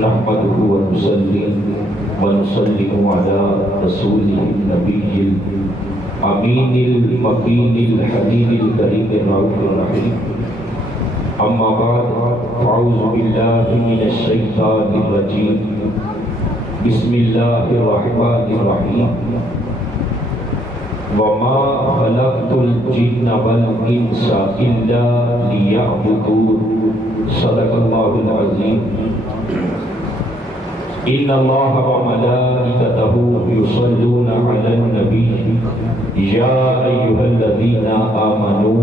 نحمده ونسلم على رسوله النبي الأمين المكين الحبيب الكريم الرؤوف الرحيم. أما بعد فأعوذ بالله من الشيطان الرجيم. بسم الله الرحمن الرحيم. وما خلقت الجن والإنس إلا ليعبدون. صدق الله العظيم. إن الله وملائكته يصلون على النبي يا أيها الذين آمنوا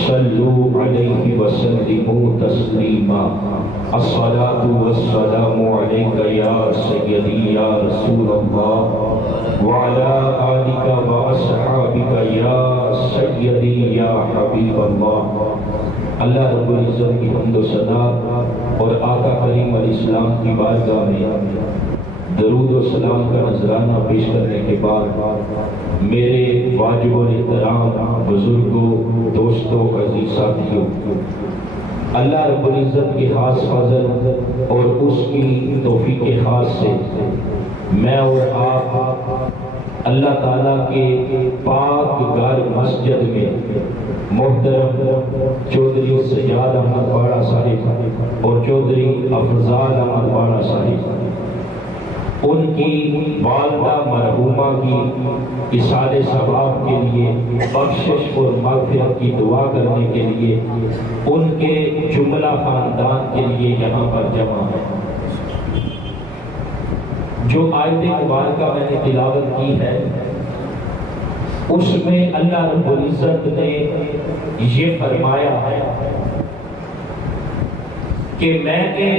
صلوا عليه وسلموا تسليما. الصلاة والسلام عليك يا سيدي يا رسول الله وعلى آلك وأصحابك يا سيدي يا حبيب الله. اللہ رب العزت کی حمد و ثنا اور آقا کریم علیہ السلام کی بارگاہ میں درود و سلام کا نذرانہ پیش کرنے کے بعد میرے واجب الاحترام بزرگوں، دوستوں، عزیز ساتھیوں، اللہ رب العزت کی خاص فضل اور اس کی توفیق خاص سے میں اور آپ اللہ تعالیٰ کے پاک گھر مسجد میں محترم چودھری سجاد احمد باڑا صاحب اور چودھری افضال احمد باڑا صاحب ان کی والدہ مرحومہ کی اصال ثواب کے لیے بخشش اور مغفرت کی دعا کرنے کے لیے ان کے جملہ خاندان کے لیے یہاں پر جمع ہے. جو آیت مبارکہ میں نے تلاوت کی ہے اس میں اللہ رب العزت نے یہ فرمایا ہے کہ میں نے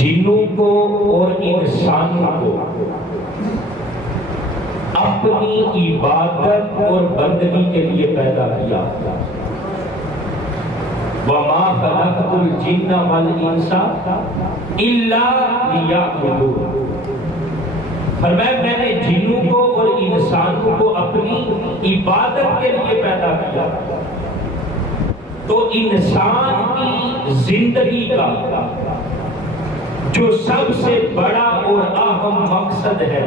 جنوں کو اور انسانوں کو اپنی عبادت اور بندگی کے لیے پیدا کیا. وَمَا خَلَقْتُ الْجِنَّ وَالْإِنسَ إِلَّا لِيَعْبُدُونِ. فرمایا میں نے جنوں کو اور انسانوں کو اپنی عبادت کے لیے پیدا کیا. تو انسان کی زندگی کا جو سب سے بڑا اور اہم مقصد ہے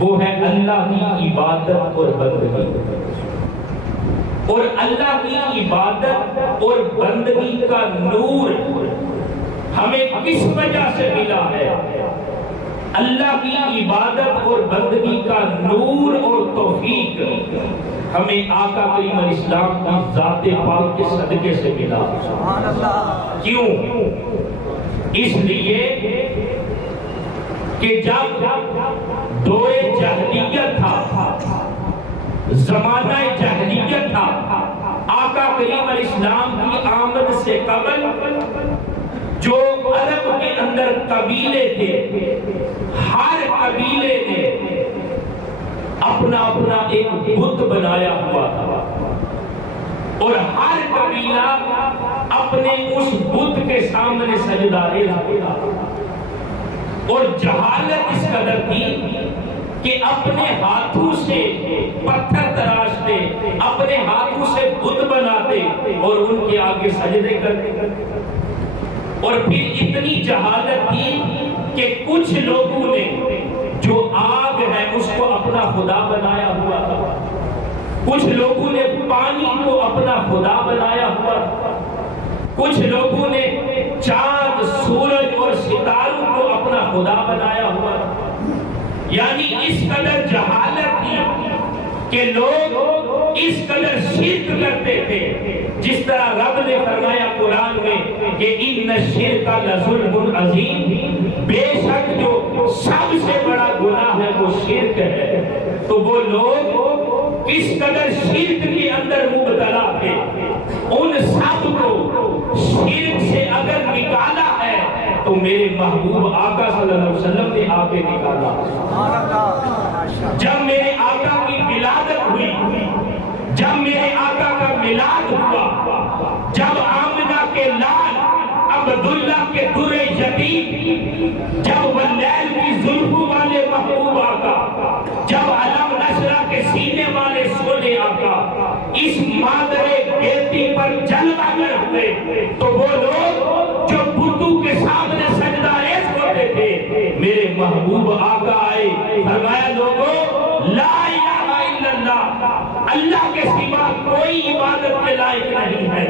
وہ ہے اللہ کی عبادت اور بندگی. اور اللہ کی عبادت اور بندگی کا نور ہمیں کس وجہ سے ملا ہے؟ اللہ کی عبادت اور بندگی کا نور اور توفیق ہمیں آقا کریم علیہ السلام کی ذات پاک کے صدقے سے ملا. کیوں؟ اس لیے کہ جب دور جاہلیت تھا، زمانہ جاہلیت تھا، آقا کریم علیہ السلام کی آمد سے قبل جو عرب کے اندر قبیلے تھے، ہر قبیلے نے اپنا اپنا ایک بت بنایا ہوا تھا اور ہر قبیلہ اپنے اس بت کے سامنے سجدہ ریز ہوتا. اور جہالت اس قدر تھی کہ اپنے ہاتھوں سے پتھر تراشتے، اپنے ہاتھوں سے بت بناتے اور ان کے آگے سجدے کرتے. اور پھر اتنی جہالت تھی کہ کچھ لوگوں نے جو آگ ہے اس کو اپنا خدا بنایا ہوا تھا، کچھ لوگوں نے پانی کو اپنا خدا بنایا ہوا تھا، کچھ لوگوں نے چاند، سورج اور ستاروں کو اپنا خدا بنایا ہوا تھا. یعنی اس قدر جہالت تھی کہ لوگ اس قدر شرک کرتے تھے. جس طرح رب نے فرمایا قرآن میں کہ ان الشرک لظلم عظیم، بے شک جو سب سے بڑا گناہ ہے وہ شرک ہے. تو وہ لوگ کس قدر شرک کے اندر مبتلا تھے. ان سب کو شرک سے اگر نکالا ہے تو میرے محبوب آقا صلی اللہ علیہ وسلم نے آ کے نکالا. جب میرے آقا کی ولادت ہوئی، جب میرے آقا کا میلاد ہوا، جب آمنہ کے لال عبداللہ کے در یتیم، جب واللیل کی زلفوں والے محبوب آقا، جب علم نشرہ کے سینے والے سونے آقا اس مادر بیٹی پر جلوہ گر ہوئے، تو وہ لوگ جو بتوں کے سامنے سجدہ محبوب آقا آئے، فرمایا لوگوں لا الہ الا اللہ، اللہ کے سوا کوئی عبادت کے لائق نہیں ہے،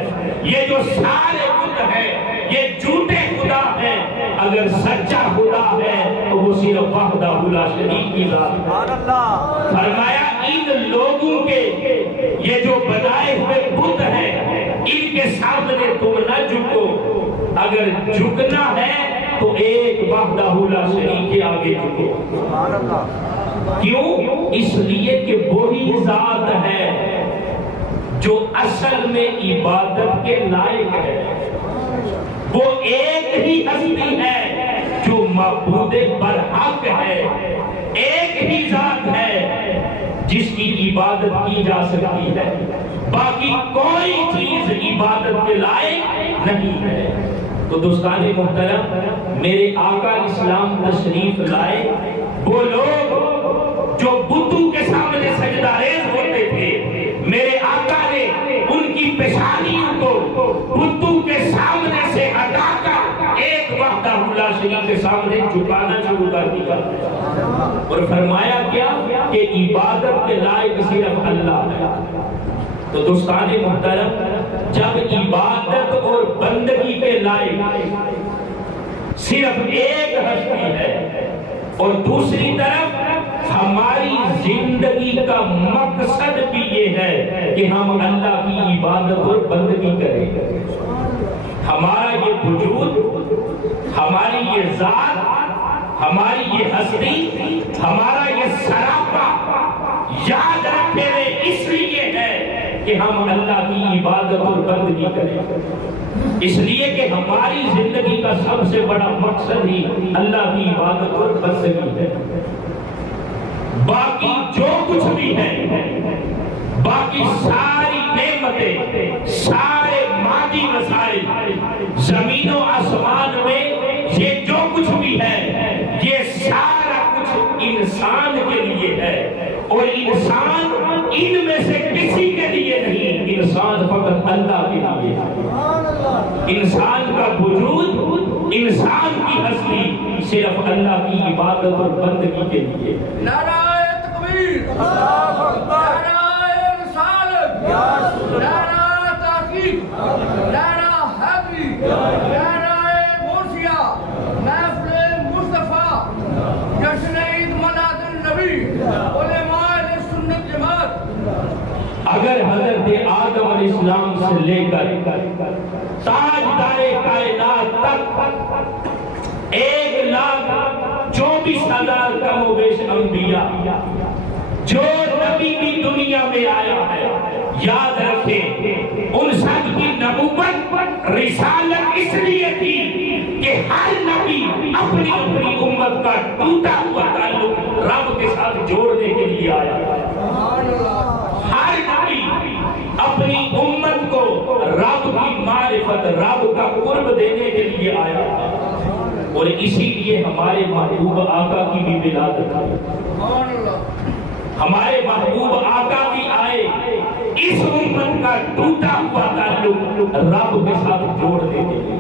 یہ جو سارے بت ہیں یہ جھوٹے خدا ہیں، اگر سچا خدا ہے تو وہ صرف وحدہ لا شریک کی ذات ہے۔ فرمایا ان لوگوں کے یہ جو بنائے ہوئے بت ہیں ان کے سامنے تم نہ جھکو، اگر جھکنا ہے تو ایک وحدہ لا شریک کے آگے جھکو۔ کیوں؟ اس لیے کہ وہی ذات ہے جو اصل میں عبادت کے لائق ہے، وہ ایک ہی ہستی ہے جو معبود برحق ہے، ایک ہی ذات ہے جس کی عبادت کی جا سکتی ہے، باقی کوئی چیز عبادت کے لائق نہیں ہے۔ تو دوستان محترم، میرے آقا اسلام تشریف لائے، وہ لوگ جو بتوں کے سامنے سجدہ ریز ہوتے تھے، میرے آقا نے ان کی پیشانیوں کو بتوں کے سامنے سے ہٹا کر ایک وحدہ لا شریک کے سامنے جھکانا شروع کر دیا اور فرمایا کیا کہ عبادت کے لائق صرف اللہ ہے۔ تو دوستان محترم، جب عبادت اور بندگی کے لائق صرف ایک ہستی ہے اور دوسری طرف ہماری زندگی کا مقصد بھی یہ ہے کہ ہم اللہ کی عبادت اور بندگی کریں، ہمارا یہ وجود، ہماری یہ ذات، ہماری یہ ہستی، ہمارا یہ سراپا یاد رکھے ہوئے اس لیے ہے کہ ہم اللہ کی عبادت اور بندگی کریں، اس لیے کہ ہماری زندگی کا سب سے بڑا مقصد ہی اللہ کی عبادت اور بندگی ہے۔ باقی جو کچھ بھی ہے، باقی ساری نعمتیں، سارے مادی مسائل، زمین و آسمان میں یہ جو کچھ بھی ہے، یہ سارا کچھ انسان کے لیے ہے، اور انسان ان میں سے کسی کے لیے نہیں، انسان فقط اللہ کے لیے ہے۔ انسان کا وجود، انسان کی ہستی صرف اللہ کی عبادت اور بندگی کے لیے۔ نعرہ تکبیر، نعرہ رسالت، نعرہ تحقیق، نعرہ حیدری، نعرہ غوثیہ، محفل مصطفیٰ، جشن عید میلاد النبی، علماء اہل سنت جماعت۔ اگر حضرت آدم علیہ السلام سے لے کر تاجدار کائنات تک 1,24,000 کم و بیش انبیاء جو نبی کی دنیا میں آیا ہے، یاد رکھیں ان سب کی نبوت رسالت اس لیے تھی کہ ہر نبی اپنی امت کا ٹوٹا ہوا تعلق رب کے ساتھ جوڑنے کے لیے آیا ہے۔ ہر نبی اپنی امت کو رب کی معرفت، رب کا قرب دینے کے لیے آیا ہے، اور اسی لیے ہمارے محبوب آقا کی بھی ولادت ہے۔ ہمارے محبوب آقا بھی آئے اس امت کا ٹوٹا ہوا تعلق رب کے ساتھ جوڑنے کے لیے،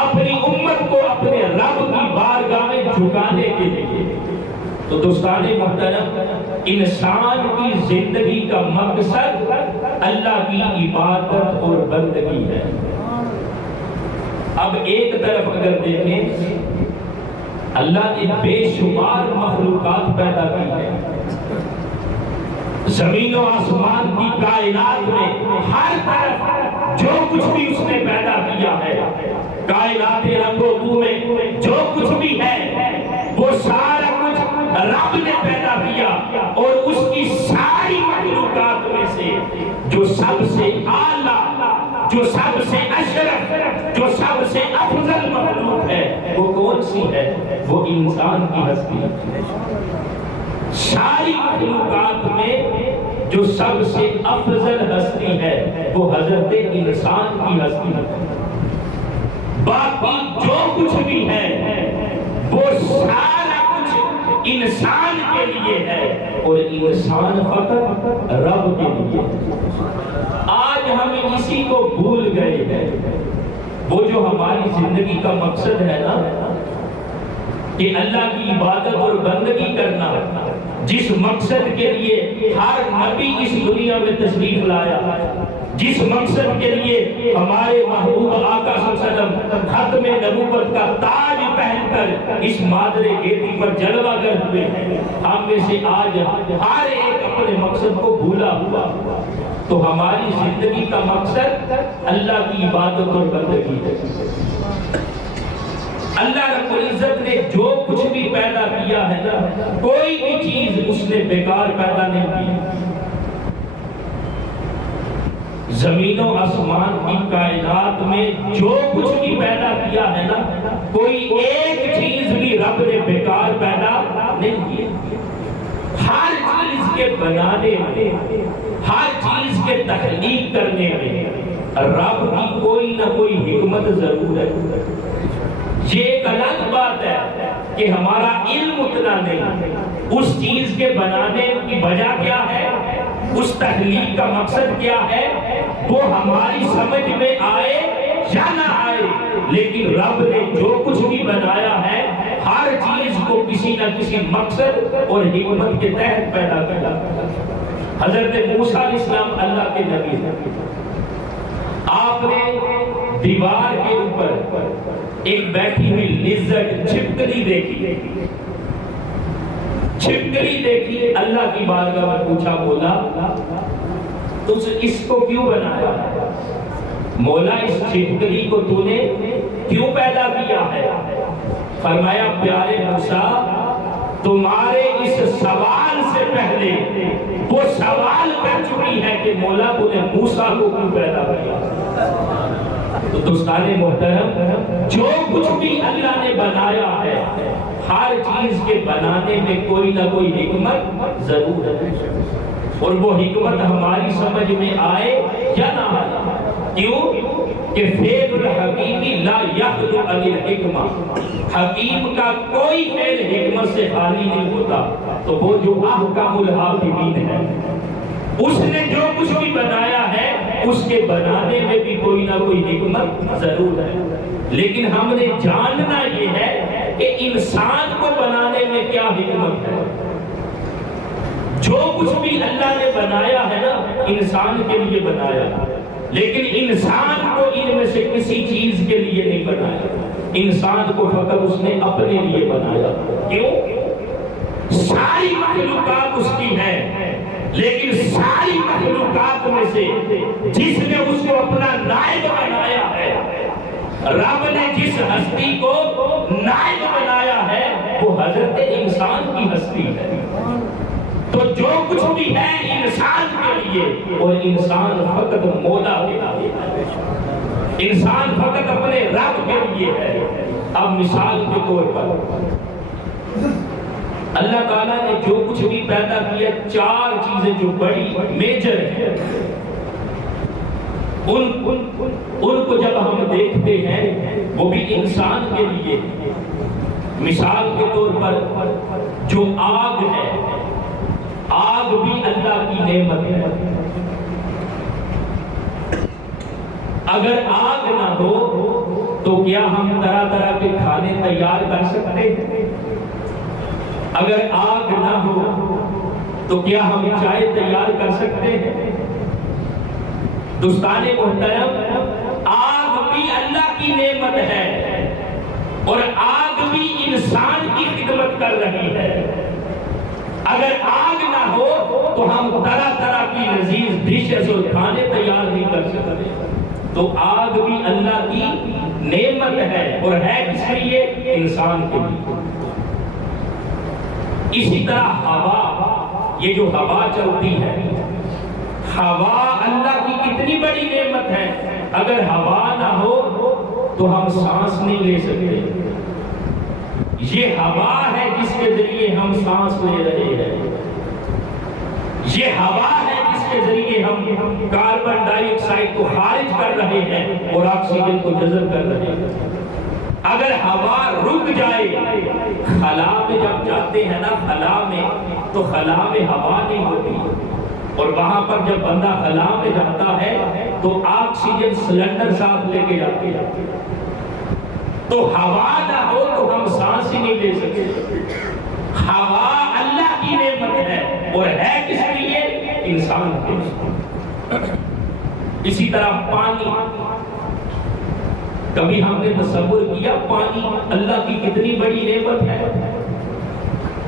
اپنی امت کو اپنے رب کی بارگاہ میں جھکانے کے لیے۔ تو دوستان محترم، انسان کی زندگی کا مقصد اللہ کی عبادت اور بندگی ہے۔ اب ایک طرف اگر دیکھیں، اللہ نے بے شمار مخلوقات پیدا کی ہے، زمین و آسمان کی کائنات میں ہر طرف جو کچھ بھی اس نے پیدا کیا ہے، کائنات رنگ و بو میں جو کچھ بھی ہے وہ سارا کچھ رب نے پیدا کیا، اور اس کی ساری مخلوقات میں سے جو سب سے اعلیٰ، جو سب سے اشرف، جو سب سے افضل مخلوق ہے وہ کون سی ہے؟ وہ انسان کی ہستی ہے۔ ساری مخلوقات میں جو سب سے افضل ہستی ہے وہ حضرت انسان کی ہستی ہے۔ باقی جو کچھ بھی ہے وہ سارا کچھ انسان کے لیے ہے، اور انسان فقط رب کے لیے۔ آج ہم اسی کو بھول گئے ہیں۔ وہ جو ہماری زندگی کا مقصد ہے نا، کہ اللہ کی عبادت اور بندگی کرنا جس مقصد کے لیے ہر نبی اس دنیا میں تشریف لایا، جس مقصد کے لیے ہمارے محبوب آقا صلی اللہ علیہ وسلم ختم نبوت کا تاج پہن کر اس مادر گیتی پر جلوہ گر ہوئے ہیں، ہم میں سے آج ہر ایک اپنے مقصد کو بھولا ہوا، تو ہماری زندگی کا مقصد اللہ کی عبادت اور بندگی ہے۔ اللہ رب العزت نے جو کچھ بھی پیدا کیا ہے نا، کوئی بھی چیز اس نے بیکار پیدا نہیں کی۔ زمین و آسمان کی کائنات میں جو کچھ بھی پیدا کیا ہے نا، کوئی ایک چیز بھی رب نے بیکار پیدا نہیں کی۔ ہر چیز کے بنانے میں، ہر چیز کے تخلیق کرنے میں رب کی کوئی نہ کوئی حکمت ضرور ہے۔ یہ ایک الگ بات ہے کہ ہمارا علم اتنا نہیں، اس چیز کے بنانے کی وجہ کیا ہے، اس تخلیق کا مقصد کیا ہے، وہ ہماری سمجھ میں آئے یا نہ آئے، لیکن رب نے جو کچھ بھی بنایا ہے ہر چیز کو کسی نہ کسی مقصد اور حکمت کے تحت پیدا کیا۔ حضرت موسیٰ علیہ السلام اللہ کے نبی ہیں، آپ نے دیوار کے اوپر ایک بیٹھی ہوئی لزرڈ چھپکلی دیکھی، چھپکلی دیکھی، اللہ کی بارگاہ میں پوچھا، بولا تو اس کو کیوں بنایا؟ مولا اس چھپکلی کو تو نے کیوں پیدا کیا ہے؟ فرمایا پیارے موسیٰ، تمہارے اس سوال سے پہلے وہ سوال کر چکی ہے کہ مولا تو نے موسیٰ کو کیوں پیدا کیا۔ تو دوستان محترم، جو کچھ بھی اللہ نے بنایا ہے ہر چیز کے بنانے میں کوئی نہ کوئی حکمت ضرور ہے، اور وہ حکمت ہماری سمجھ میں آئے یا نہ آئے۔ کیوں کہ فعل الحکیم لا یخلو عن الحکمہ، حکیم کا کوئی فعل حکمت سے خالی نہیں ہوتا۔ تو وہ جو احکم الحاکمین ہے، اس نے جو کچھ بھی بنایا ہے اس کے بنانے میں بھی کوئی نہ کوئی حکمت ضرور ہے، لیکن ہم نے جاننا یہ ہے کہ انسان کو بنانے میں کیا حکمت ہے۔ جو کچھ بھی اللہ نے بنایا ہے نا، انسان کے لیے بنایا، لیکن انسان کو ان میں سے کسی چیز کے لیے نہیں بنایا، انسان کو فقط اس نے اپنے لیے بنایا۔ کیوں؟ ساری مخلوقات اس کی ہے، لیکن ساری مخلوقات میں سے جس نے اس کو اپنا نائب بنایا ہے، رب نے جس ہستی کو نائب بنایا ہے وہ حضرت انسان کی ہستی ہے۔ تو جو کچھ بھی ہے انسان کے لیے، اور انسان فقط مولا کے لیے، انسان فقط اپنے رب کے لیے ہے۔ اب مثال کے طور پر اللہ تعالیٰ نے جو کچھ بھی پیدا کیا، چار چیزیں جو بڑی میجر ہیں، ان کو جب ہم دیکھتے ہیں وہ بھی انسان کے لیے۔ مثال کے طور پر جو آگ ہے، آگ بھی اللہ کی نعمت ہے۔ اگر آگ نہ ہو تو کیا ہم طرح طرح کے کھانے تیار کر سکتے ہیں؟ اگر آگ نہ ہو تو کیا ہم چائے تیار کر سکتے ہیں؟ دوستان محترم، آگ بھی اللہ کی نعمت ہے، اور آگ بھی انسان کی خدمت کر رہی ہے۔ اگر آگ نہ ہو تو ہم طرح طرح کی لذیذ ڈشز اور کھانے تیار نہیں کر سکتے۔ تو آگ بھی اللہ کی نعمت ہے، اور ہے کس لیے؟ انسان کے لیے۔ اسی طرح ہوا، یہ جو ہوا چلتی ہے، ہوا اللہ کی کتنی بڑی نعمت ہے۔ اگر ہوا نہ ہو تو ہم سانس نہیں لے سکتے۔ یہ ہوا ہے جس کے ذریعے ہم سانس لے رہے ہیں، یہ ہوا ہے جس کے ذریعے ہم کاربن ڈائی آکسائڈ کو خارج کر رہے ہیں اور آکسیجن کو جذب کر رہے ہیں۔ اگر ہوا رک جائے، خلا میں جب جاتے ہیں نا، خلا میں تو خلا میں ہوا نہیں ہوتی، اور وہاں پر جب بندہ خلا میں جاتا ہے تو آکسیجن سلنڈر ساتھ لے کے جاتے ہیں۔ تو ہوا نہ ہو تو ہم سانس ہی نہیں نہیں دے سکتے۔ ہوا اللہ کی نعمت ہے اور ہے کس لیے؟ انسان کے لیے۔ اسی طرح پانی، کبھی ہم نے تصور کیا پانی اللہ کی کتنی بڑی نعمت ہے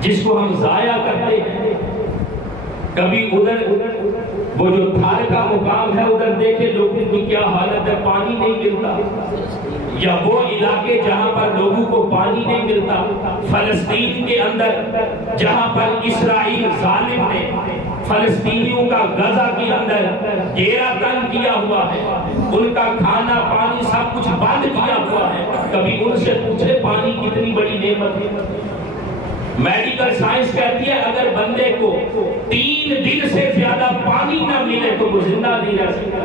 جس کو ہم ضائع کرتے ہیں؟ کبھی ادھر وہ جو تھار کا مقام ہے ادھر دیکھے لوگوں کی کیا حالت ہے، پانی نہیں ملتا، یا وہ علاقے جہاں پر لوگوں کو پانی نہیں ملتا، فلسطین کے اندر جہاں پر اسرائیل ظالم نے فلسطینیوں کا غزہ کے اندر گھیرا تنگ کیا ہوا ہے، ان کا کھانا پانی سب کچھ بند کیا ہوا ہے، کبھی ان سے پوچھے پانی کتنی بڑی نعمت ہے؟ میڈیکل سائنس کہتی ہے اگر بندے کو 3 دن سے زیادہ پانی نہ ملے تو وہ زندہ نہیں رہ سکتا۔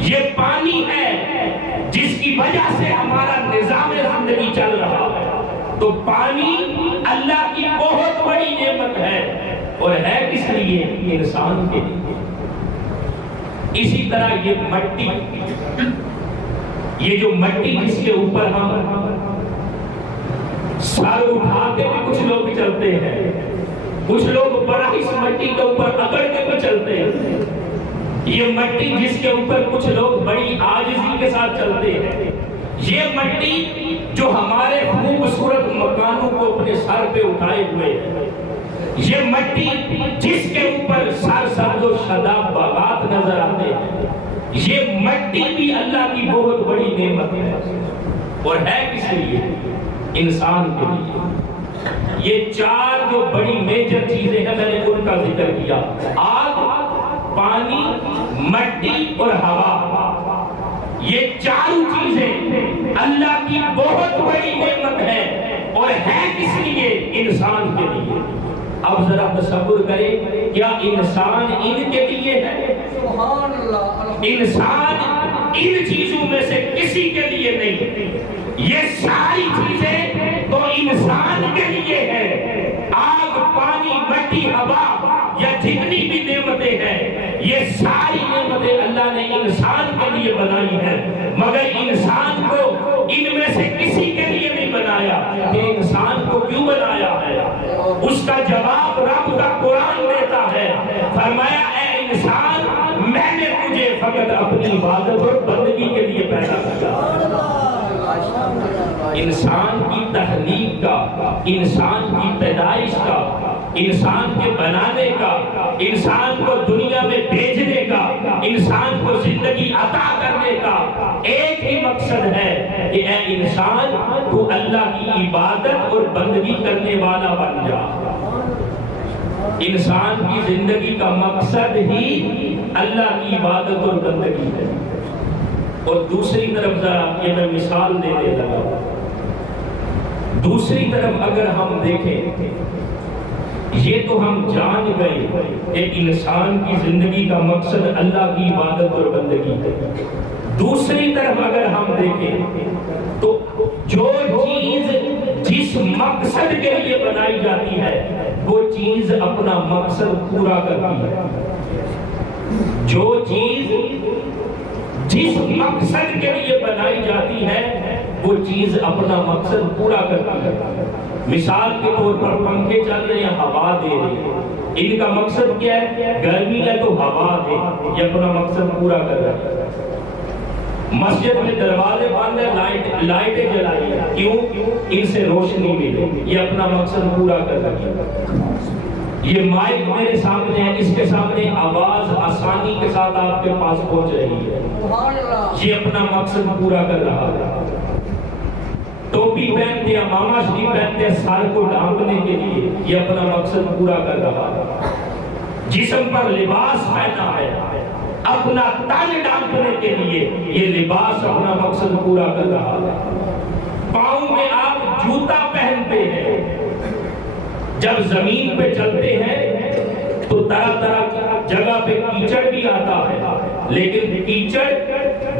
یہ پانی ہے جس کی وجہ سے ہمارا نظام زندگی چل رہا ہے، تو پانی اللہ کی بہت بڑی نعمت ہے اور ہے کس لیے؟ انسان کے لیے۔ اسی طرح یہ مٹی، یہ جو مٹی جس کے اوپر ہم سر اٹھا کے بھی کچھ لوگ چلتے ہیں، کچھ لوگ بڑا اس مٹی کے اوپر اکڑ کے بھی چلتے ہیں، یہ مٹی جس کے اوپر کچھ لوگ بڑی عاجزی کے ساتھ چلتے ہیں، یہ مٹی جو ہمارے خوبصورت مکانوں کو اپنے سر پہ اٹھائے ہوئے ہے، یہ مٹی جس کے اوپر سر سبز و شاداب باغات نظر آتے ہیں، یہ مٹی بھی اللہ کی بہت بڑی نعمت ہے اور ہے کس لیے؟ انسان کے لیے۔ یہ 4 جو بڑی میجر چیزیں ہیں میں نے ان کا ذکر کیا، آگ، پانی، مٹی اور ہوا، یہ 4 چیزیں اللہ کی بہت بڑی نعمت ہے اور ہے کس لیے؟ انسان کے لیے۔ اب ذرا تصور کریں کیا انسان ان کے لیے ہے؟ سبحان اللہ۔ انسان ان چیزوں میں سے کسی کے لیے نہیں، یہ ساری چیزیں تو انسان کے لیے ہے۔ آگ، پانی، مٹی، ہوا یا جتنی بھی نعمتیں ہیں یہ ساری نعمتیں اللہ نے انسان کے لیے بنائی ہیں، مگر انسان کو ان میں سے کسی کے لیے نہیں بنایا۔ کہ انسان کو کیوں بنایا ہے؟ اس کا جواب رب کا قرآن دیتا ہے، فرمایا اے انسان میں نے تجھے فقط اپنی عبادت اور بندگی کے لیے پیدا کیا۔ انسان کی تخلیق کا، انسان کی پیدائش کا، انسان کے بنانے کا، انسان کو دنیا میں بھیجنے کا، انسان کو زندگی عطا کرنے کا ایک ہی مقصد ہے کہ اے انسان تو اللہ کی عبادت اور بندگی کرنے والا بن جا۔ انسان کی زندگی کا مقصد ہی اللہ کی عبادت اور بندگی ہے۔ اور دوسری طرف ذرا یہ میں مثال دینے لگا، دوسری طرف اگر ہم دیکھیں یہ تو ہم جان گئے کہ انسان کی زندگی کا مقصد اللہ کی عبادت اور بندگی ہے۔ دوسری طرف اگر ہم دیکھیں تو جو چیز جس مقصد کے لیے بنائی جاتی ہے وہ چیز اپنا مقصد پورا کرتی ہے۔ جو چیز جس مقصد کے لیے بنائی جاتی ہے وہ چیز اپنا مقصد پورا کرتی ہے۔ مثال کے طور پر پنکھے چل رہے ہیں، ہوا دے رہے ہیں، ان کا مقصد کیا ہے؟ گرمی ہے تو ہوا دے، یہ اپنا مقصد پورا کر رہا ہے۔ مسجد میں دروازے بند ہیں، لائٹیں جلائی ہیں، کیوں؟ ان سے روشنی ملے، یہ اپنا مقصد پورا کر رہا ہے۔ یہ مائک میرے سامنے ہے، اس کے سامنے آواز آسانی کے ساتھ آپ کے پاس پہنچ رہی ہے، یہ اپنا مقصد پورا کر رہا ہے۔ ٹوپی پہنتے ہیں، امامہ شریف پہنتے ہیں سر کو ڈھانپنے کے لیے، یہ اپنا مقصد پورا کر رہا ہے۔ جسم پر لباس پہنا ہے اپنا تن ڈھانپنے کے لیے، یہ لباس اپنا مقصد پورا کر رہا ہے۔ پاؤں میں آپ جوتا پہنتے ہیں، جب زمین پہ چلتے ہیں تو طرح طرح کی جگہ پہ کیچڑ بھی آتا ہے، لیکن کیچڑ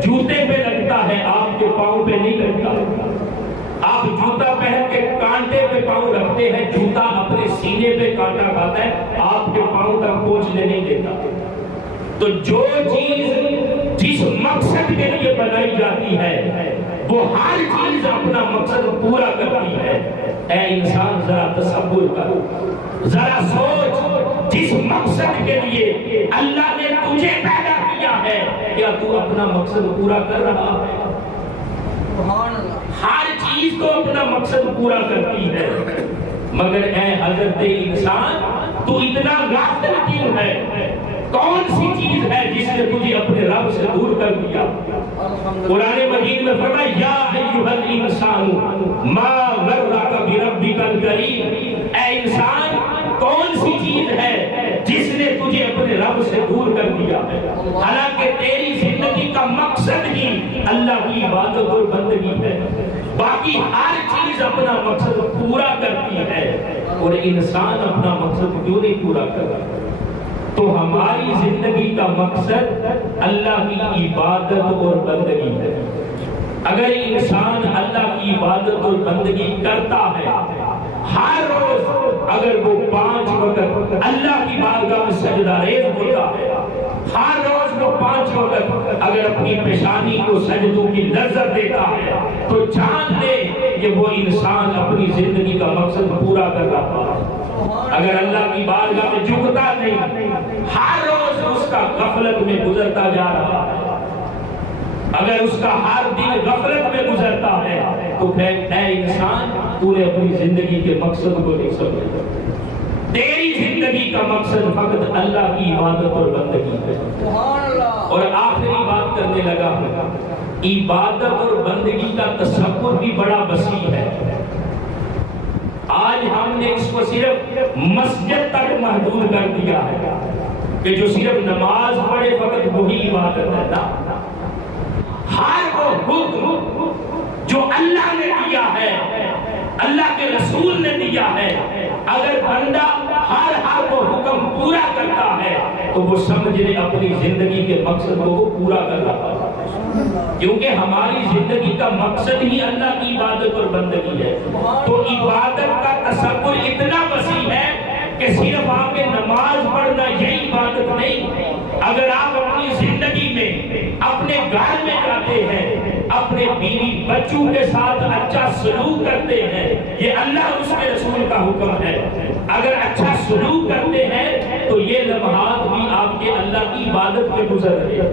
جوتے پہ لگتا ہے، آپ کے پاؤں پہ نہیں لگتا۔ آپ جوتا پہن کے کانٹے پہ پاؤں رکھتے ہیں، جوتا اپنے سینے پہ کانٹا کھاتا ہے، آپ کے پاؤں تک پہنچنے نہیں دیتا۔ تو جو چیز جس مقصد کے لیے بنائی جاتی ہے وہ ہر چیز اپنا مقصد پورا کرتی ہے۔ اے انسان ذرا تصور کر، ذرا سوچ، جس مقصد کے لیے اللہ نے تجھے پیدا کیا ہے کیا تو اپنا مقصد پورا کر رہا ہے؟ سبحان اللہ۔ ہر چیز تو اپنا مقصد پورا کرتی ہے، مگر اے حضرت انسان تو اتنا غافل کیوں ہے؟ کون سی چیز ہے جس نے تجھے اپنے رب سے دور کر دیا؟ قرآن مجید میں فرمایا یا ایھا الانسان ما غرک بربک الکریم، اے انسان کون سی چیز ہے جس نے تجھے اپنے رب سے دور کر دیا ہے؟ حالانکہ تیری زندگی کا مقصد ہی اللہ کی عبادت اور بندگی ہے، باقی ہر چیز اپنا مقصد پورا کرتی ہے اور انسان اپنا مقصد کیوں نہیں پورا کر رہا؟ تو ہماری زندگی کا مقصد اللہ کی عبادت اور بندگی ہے۔ اگر انسان اللہ کی عبادت اور بندگی کرتا ہے، ہر روز اگر وہ 5 وقت اللہ کی بارگاہ میں سجدہ ریز ہوتا ہے، ہر روز وہ 5 وقت اگر اپنی پیشانی کو سجدوں کی لذت دیتا ہے، تو جان لے کہ وہ انسان اپنی زندگی کا مقصد پورا کر رہا ہے۔ اگر اللہ کی بارگاہ میں جھکتا نہیں، ہر روز اس کا غفلت میں گزرتا جا رہا ہے، اگر اس کا ہر دن غفلت میں گزرتا ہے، تو پھر اے انسان تو نے اپنی زندگی کے مقصد کو نہیں سمجھا۔ تیری زندگی کا مقصد فقط اللہ کی عبادت اور بندگی ہے۔ سبحان اللہ۔ اور آخری بات کرنے لگا ہوں، عبادت اور بندگی کا تصور بھی بڑا وسیع ہے۔ آج ہم نے اس کو صرف مسجد تک محدود کر دیا ہے کہ جو صرف نماز پڑھے فقط وہی عبادت ہے۔ نا، ہر وہ حکم جو اللہ نے دیا ہے، اللہ کے رسول نے دیا ہے، اگر بندہ ہر وہ حکم پورا کرتا ہے تو وہ سمجھے اپنی زندگی کے مقصد کو وہ پورا کر رہا ہے، کیونکہ ہماری زندگی کا مقصد ہی اللہ کی عبادت اور بندگی ہے۔ تو عبادت کا تصور اتنا وسیع ہے کہ صرف آپ کے نماز پڑھنا یہی عبادت نہیں، اگر آپ اپنی زندگی میں اپنے گھر میں جاتے ہیں، اپنے بیوی بچوں کے ساتھ اچھا سلوک کرتے ہیں، یہ اللہ اور اس کے رسول کا حکم ہے۔ اگر اچھا سلوک کرتے ہیں تو یہ لمحات بھی آپ کے اللہ کی عبادت میں گزر رہے ہیں۔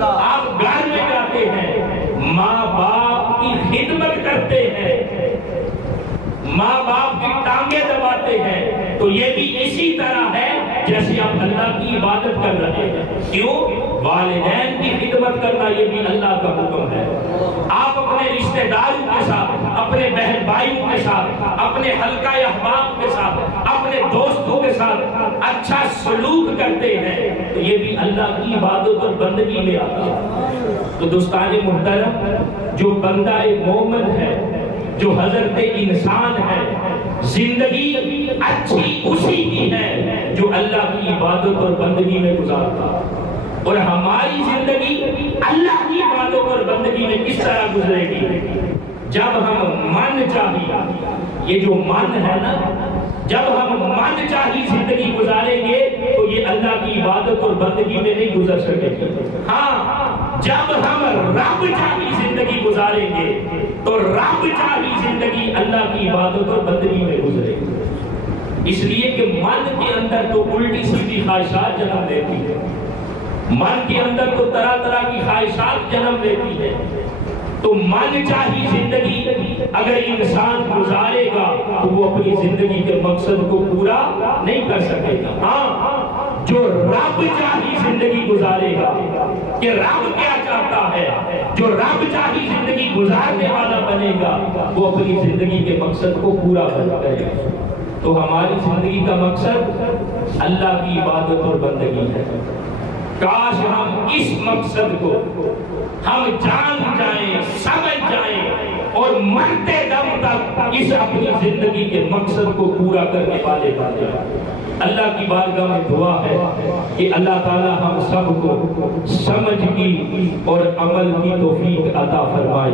آپ گھر میں جاتے ہیں، ماں باپ کی خدمت کرتے ہیں، ماں باپ کی ٹانگیں دباتے ہیں، تو یہ بھی اسی طرح ہے جیسے آپ اللہ کی عبادت کر رہے ہیں۔ کیوں؟ والدین کی خدمت کرنا یہ بھی اللہ کا حکم ہے۔ آپ اپنے رشتہ داروں کے ساتھ، اپنے بہن بھائیوں کے ساتھ، اپنے حلقہ احباب کے ساتھ، اپنے دوستوں کے ساتھ اچھا سلوک کرتے ہیں، تو یہ بھی اللہ کی عبادت اور بندگی میں آتا ہے۔ تو دوستان محترم، جو بندہ مومن ہے، جو حضرت انسان ہے، زندگی اچھی اسی کی ہے جو اللہ کی عبادت اور بندگی میں گزارتا ہے۔ اور ہماری زندگی اللہ کی عبادت اور بندگی میں کس طرح گزرے گی؟ جب ہم من چاہیے، یہ جو من ہے نا، جب ہم من چاہی زندگی گزاریں گے تو یہ اللہ کی عبادت اور بندگی میں نہیں گزر سکے گی۔ ہاں، جب ہم رب چاہی زندگی گزاریں گے تو رب چاہی زندگی اللہ کی عبادت اور بندگی میں گزرے گی۔ اس لیے کہ من کے اندر تو الٹی سیدھی خواہشات جنم لیتی ہے، من کے اندر تو طرح طرح کی خواہشات جنم لیتی ہے۔ تو من چاہی زندگی اگر انسان گزارے گا تو وہ اپنی زندگی کے مقصد کو پورا نہیں کر سکے گا۔ ہاں، جو رب چاہی زندگی گزارے گا کہ رب کیا چاہتا ہے، جو رب چاہی زندگی گزارنے والا بنے گا، وہ اپنی زندگی کے مقصد کو پورا کرے گا۔ تو ہماری زندگی کا مقصد اللہ کی عبادت اور بندگی ہے۔ کاش ہم اس مقصد کو ہم جان جائیں، سمجھ جائیں اور مرتے دم تک اس اپنی زندگی کے مقصد کو پورا کرنے والے بن جائیں۔ اللہ کی بارگاہ میں دعا ہے کہ اللہ تعالی ہم سب کو سمجھ کی اور عمل کی توفیق عطا فرمائے۔